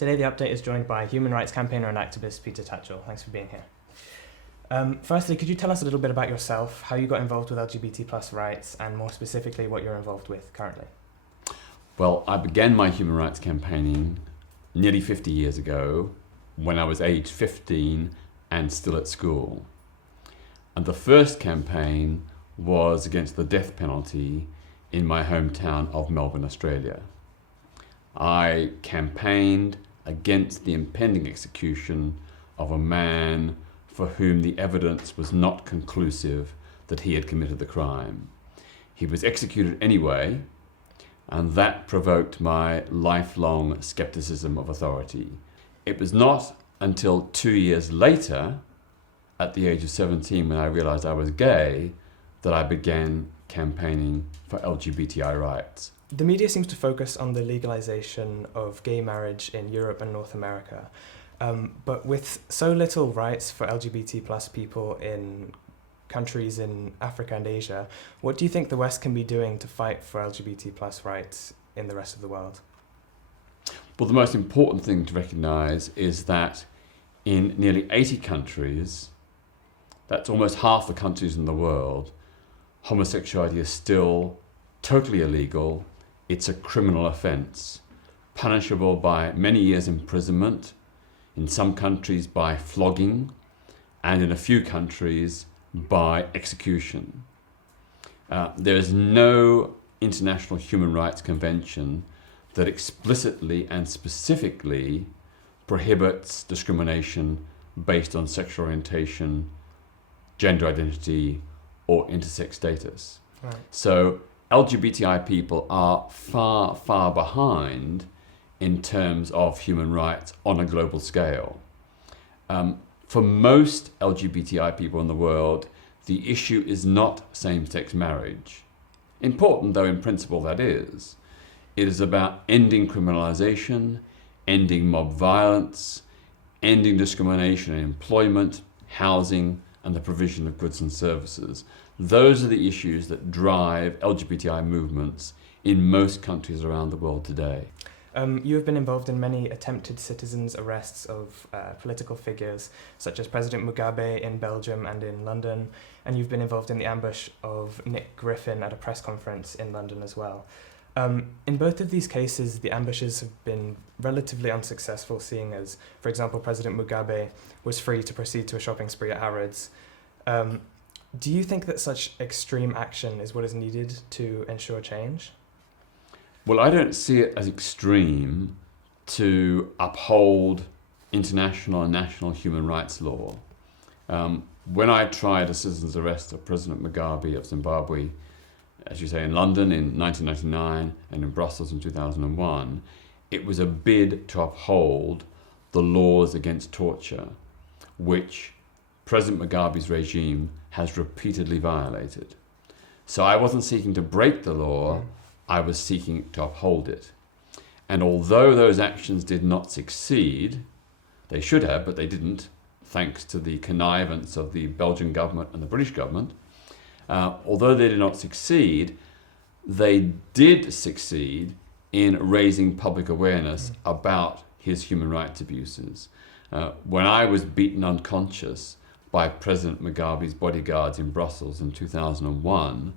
Today the update is joined by human rights campaigner and activist Peter Tatchell. Thanks for being here. Firstly, could you tell us a little bit about yourself, how you got involved with LGBT plus rights, and more specifically what you're involved with currently? Well, I began my human rights campaigning nearly 50 years ago when I was aged 15 and still at school. And the first campaign was against the death penalty in my hometown of Melbourne, Australia. I campaigned against the impending execution of a man for whom the evidence was not conclusive that he had committed the crime. He was executed anyway, and that provoked my lifelong skepticism of authority. It was not until 2 years later, at the age of 17, when I realized I was gay, that I began campaigning for LGBTI rights. The media seems to focus on the legalization of gay marriage in Europe and North America. But with so little rights for LGBT plus people in countries in Africa and Asia, what do you think the West can be doing to fight for LGBT plus rights in the rest of the world? Well, the most important thing to recognize is that in nearly 80 countries, that's almost half the countries in the world, homosexuality is still totally illegal. It's a criminal offense, punishable by many years imprisonment, in some countries by flogging, and in a few countries by execution. There is no international human rights convention that explicitly and specifically prohibits discrimination based on sexual orientation, gender identity, or intersex status. Right. So LGBTI people are far, far behind in terms of human rights on a global scale. For most LGBTI people in the world, the issue is not same-sex marriage. Important though in principle that is. It is about ending criminalization, ending mob violence, ending discrimination in employment, housing, and the provision of goods and services. Those are the issues that drive LGBTI movements in most countries around the world today. You have been involved in many attempted citizens' arrests of political figures, such as President Mugabe in Belgium and in London, and you've been involved in the ambush of Nick Griffin at a press conference in London as well. In both of these cases, the ambushes have been relatively unsuccessful, seeing as, for example, President Mugabe was free to proceed to a shopping spree at Harrods. Do you think that such extreme action is what is needed to ensure change? Well, I don't see it as extreme to uphold international and national human rights law. When I tried a citizen's arrest of President Mugabe of Zimbabwe, as you say, in London in 1999 and in Brussels in 2001, it was a bid to uphold the laws against torture, which President Mugabe's regime has repeatedly violated. So I wasn't seeking to break the law, I was seeking to uphold it. And although those actions did not succeed, they should have, but they didn't, thanks to the connivance of the Belgian government and the British government, although they did not succeed, they did succeed in raising public awareness about his human rights abuses. When I was beaten unconscious by President Mugabe's bodyguards in Brussels in 2001,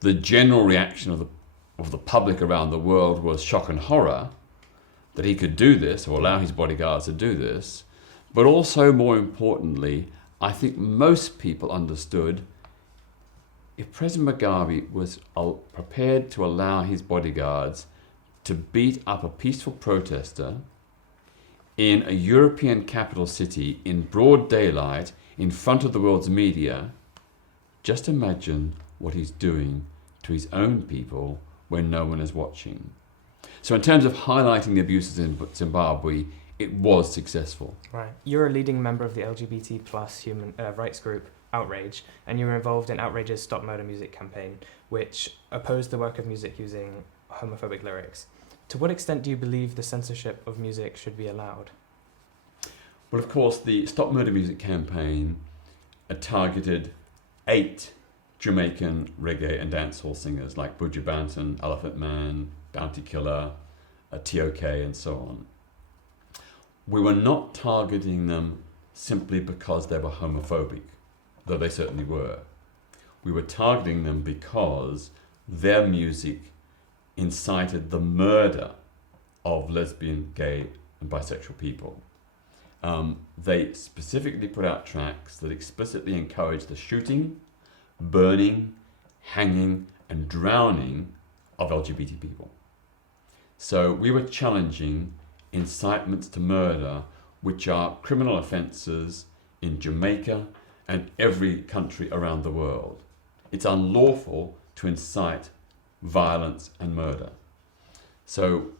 the general reaction of the public around the world was shock and horror that he could do this or allow his bodyguards to do this. But also, more importantly, I think most people understood if President Mugabe was prepared to allow his bodyguards to beat up a peaceful protester in a European capital city in broad daylight in front of the world's media, just imagine what he's doing to his own people when no one is watching. So in terms of highlighting the abuses in Zimbabwe, it was successful. Right. You're a leading member of the LGBT plus human rights group Outrage, and you were involved in Outrage's Stop Murder Music campaign, which opposed the work of music using homophobic lyrics. To what extent do you believe the censorship of music should be allowed? Well, of course, the Stop Murder Music campaign targeted 8 Jamaican reggae and dancehall singers like Buju Banton, Elephant Man, Bounty Killer, TOK, and so on. we were not targeting them simply because they were homophobic, though they certainly were. We were targeting them because their music incited the murder of lesbian, gay, and bisexual people. They specifically put out tracks that explicitly encouraged the shooting, burning, hanging, and drowning of LGBT people. So we were challenging incitements to murder, which are criminal offences in Jamaica and every country around the world. It's unlawful to incite violence and murder. So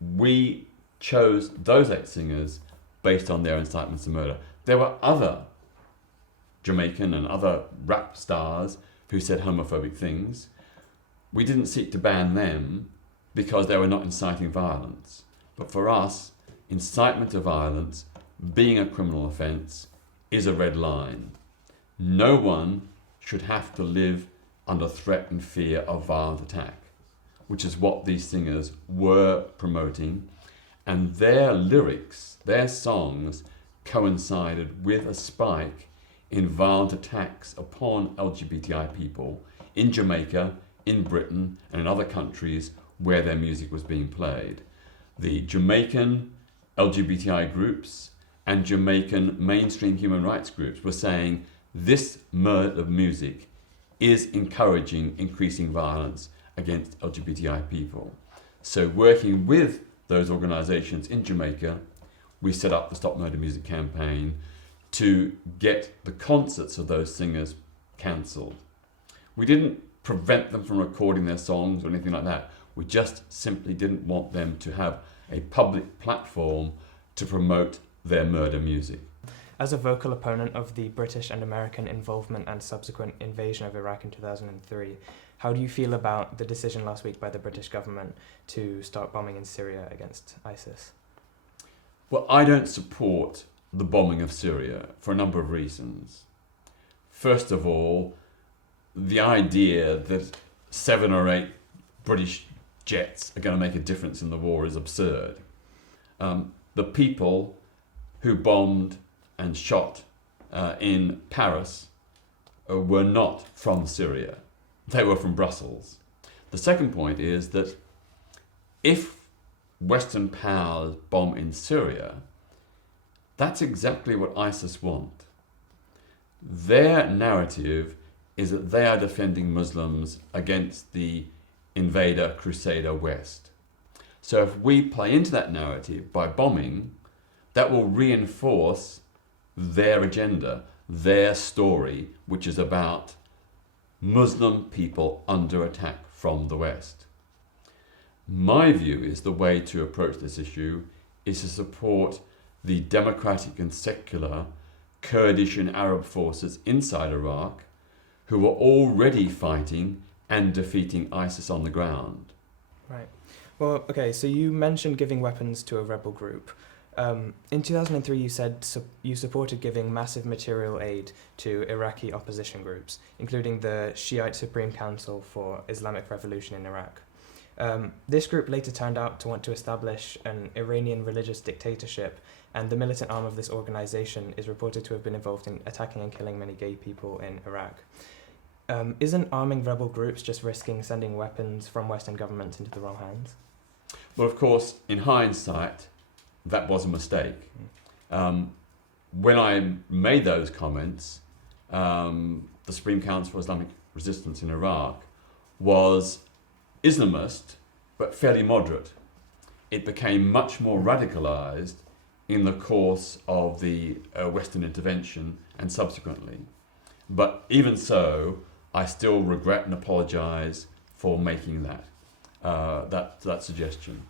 we chose those 8 singers based on their incitements to murder. There were other Jamaican and other rap stars who said homophobic things. We didn't seek to ban them because they were not inciting violence. But for us, incitement to violence, being a criminal offence, is a red line. No one should have to live under threat and fear of violent attack, which is what these singers were promoting. And their lyrics, their songs, coincided with a spike in violent attacks upon LGBTI people in Jamaica, in Britain, and in other countries where their music was being played. The Jamaican LGBTI groups and Jamaican mainstream human rights groups were saying this mode of music is encouraging increasing violence against LGBTI people. So working with those organisations in Jamaica, we set up the Stop Murder Music campaign to get the concerts of those singers cancelled. We didn't prevent them from recording their songs or anything like that. We just simply didn't want them to have a public platform to promote their murder music. As a vocal opponent of the British and American involvement and subsequent invasion of Iraq in 2003, how do you feel about the decision last week by the British government to start bombing in Syria against ISIS? Well, I don't support the bombing of Syria for a number of reasons. First of all, the idea that 7 or 8 British jets are going to make a difference in the war is absurd. The people who bombed and shot in Paris were not from Syria. They were from Brussels. The second point is that if Western powers bomb in Syria, that's exactly what ISIS want. Their narrative is that they are defending Muslims against the invader, crusader West. So if we play into that narrative by bombing, that will reinforce their agenda, their story, which is about Muslim people under attack from the West. My view is the way to approach this issue is to support the democratic and secular Kurdish and Arab forces inside Iraq who were already fighting and defeating ISIS on the ground. Right. Well, okay, so you mentioned giving weapons to a rebel group. In 2003, you said you supported giving massive material aid to Iraqi opposition groups, including the Shiite Supreme Council for Islamic Revolution in Iraq. This group later turned out to want to establish an Iranian religious dictatorship, and the militant arm of this organization is reported to have been involved in attacking and killing many gay people in Iraq. Isn't arming rebel groups just risking sending weapons from Western governments into the wrong hands? Well, of course, in hindsight, that was a mistake. When I made those comments, the Supreme Council for Islamic Resistance in Iraq was Islamist, but fairly moderate. It became much more radicalized in the course of the Western intervention and subsequently. But even so, I still regret and apologize for making that suggestion.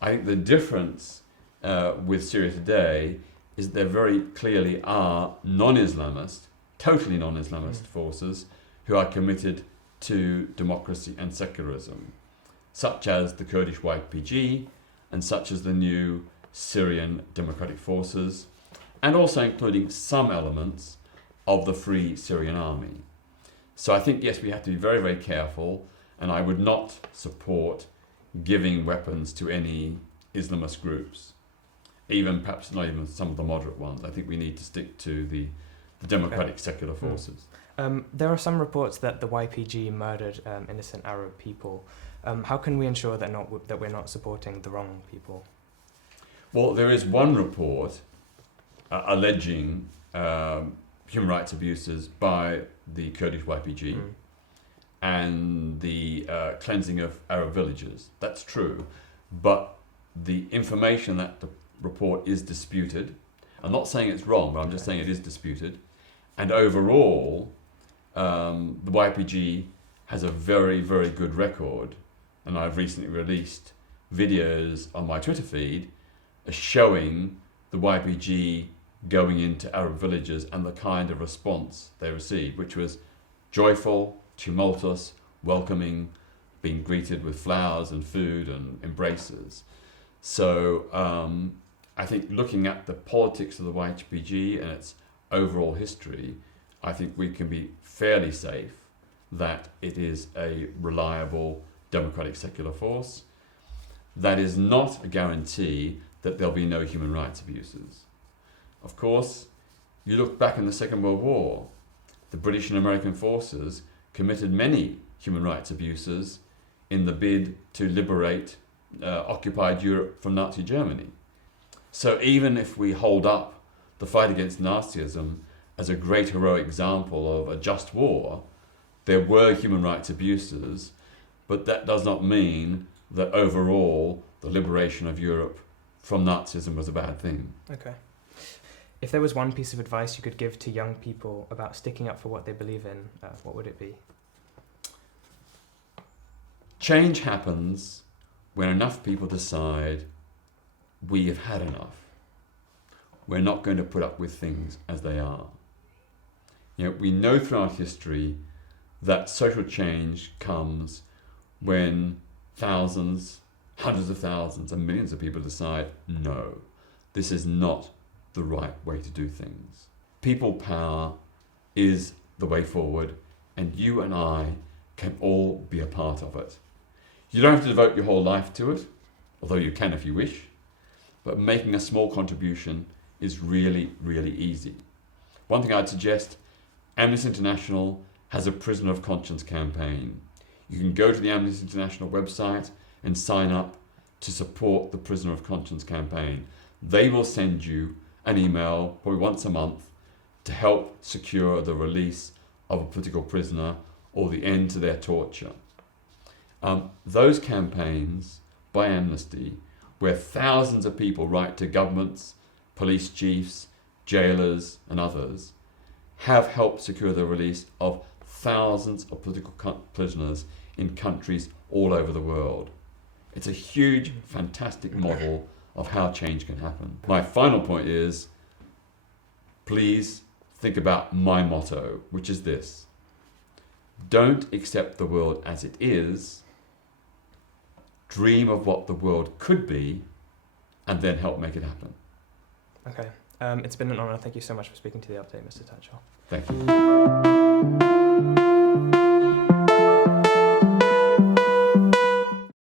I think the difference with Syria today is there very clearly are non-Islamist, totally non-Islamist forces who are committed to democracy and secularism, such as the Kurdish YPG and such as the new Syrian Democratic Forces, and also including some elements of the Free Syrian Army. So I think, yes, we have to be very, very careful, and I would not support giving weapons to any Islamist groups. even perhaps not even some of the moderate ones. I think we need to stick to the democratic secular forces. There are some reports that the YPG murdered innocent Arab people. How can we ensure that we're not supporting the wrong people? Well, there is one report alleging human rights abuses by the Kurdish YPG and the cleansing of Arab villages. That's true. But the information that the report is disputed. I'm not saying it's wrong, but I'm just saying it is disputed. And overall, the YPG has a very, very good record. And I've recently released videos on my Twitter feed showing the YPG going into Arab villages and the kind of response they received, which was joyful, tumultuous, welcoming, being greeted with flowers and food and embraces. So I think looking at the politics of the YPG and its overall history, I think we can be fairly safe that it is a reliable democratic secular force. That is not a guarantee that there'll be no human rights abuses. Of course, you look back in the Second World War, the British and American forces committed many human rights abuses in the bid to liberate occupied Europe from Nazi Germany. So even if we hold up the fight against Nazism as a great heroic example of a just war, there were human rights abuses, but that does not mean that overall the liberation of Europe from Nazism was a bad thing. Okay. If there was one piece of advice you could give to young people about sticking up for what they believe in, what would it be? Change happens when enough people decide we have had enough. We're not going to put up with things as they are. We know throughout history that social change comes when thousands, hundreds of thousands and millions of people decide, no, this is not the right way to do things. People power is the way forward, and you and I can all be a part of it. You don't have to devote your whole life to it, although you can if you wish, but making a small contribution is really, really easy. One thing I'd suggest, Amnesty International has a Prisoner of Conscience campaign. You can go to the Amnesty International website and sign up to support the Prisoner of Conscience campaign. They will send you an email, probably once a month, to help secure the release of a political prisoner or the end to their torture. Those campaigns by Amnesty, where thousands of people write to governments, police chiefs, jailers and others, have helped secure the release of thousands of political prisoners in countries all over the world. It's a huge, fantastic model of how change can happen. My final point is, please think about my motto, which is this: don't accept the world as it is, dream of what the world could be, and then help make it happen. Okay. It's been an honour. Thank you so much for speaking to the update, Mr. Tatchell. Thank you.